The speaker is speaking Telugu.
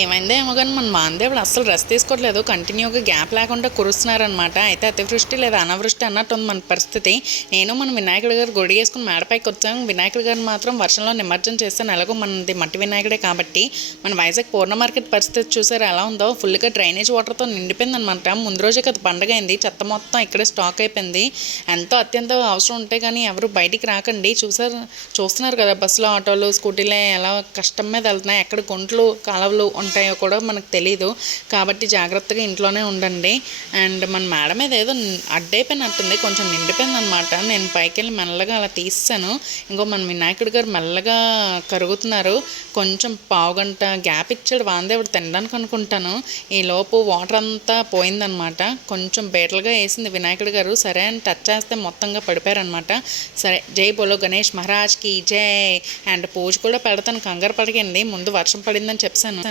ఏమైందో ఏమో కానీ మన మాందేవుడు అస్సలు రెస్ట్ తీసుకోవట్లేదు. కంటిన్యూగా గ్యాప్ లేకుండా కురుస్తున్నారనమాట. అయితే అతివృష్టి లేదా అనావృష్టి అన్నట్టు ఉంది మన పరిస్థితి. నేను మన వినాయకుడి గారు గుడి వేసుకుని మేడపైకి వచ్చాము. వినాయకుడి గారు మాత్రం వర్షంలో నిమజ్జనం చేస్తాను. ఎలాగో మనది మట్టి వినాయకుడే కాబట్టి మన వైజాగ్ పూర్ణ మార్కెట్ పరిస్థితి చూసారు ఎలా ఉందో. ఫుల్గా డ్రైనేజ్ వాటర్తో నిండిపోయింది అనమాట. ముందు రోజే కదా పండగ అయింది, చెత్త మొత్తం ఇక్కడే స్టాక్ అయిపోయింది. ఎంతో అత్యంత అవసరం ఉంటే కానీ ఎవరు బయటికి రాకండి. చూస్తున్నారు కదా బస్సులో ఆటోలు స్కూటీలే ఎలా కష్టం మీద వెళ్తున్నాయి. ఎక్కడ గుంటలు కాలువలు ఉంటాయో కూడా మనకు తెలీదు. కాబట్టి జాగ్రత్తగా ఇంట్లోనే ఉండండి. అండ్ మన మేడ మీద ఏదో అడ్డైపోయినట్టుంది, కొంచెం నిండిపోయింది అనమాట. నేను పైకి వెళ్ళి మెల్లగా అలా తీసాను. ఇంకో మన వినాయకుడి గారు మెల్లగా కరుగుతున్నారు. కొంచెం పావుగంట గ్యాప్ ఇచ్చాడు వాందేవుడు తినడానికి అనుకుంటాను. ఈ లోపు వాటర్ అంతా పోయిందనమాట. కొంచెం బేటలుగా వేసింది వినాయకుడి గారు. సరే అని టచ్ చేస్తే మొత్తంగా పడిపోయారనమాట. సరే జై బోలో గణేష్ మహారాజ్కి జై. అండ్ పూజ కూడా పెడతాను, కంగారు పడకండి. ముందు వర్షం పడిందని చెప్పాను.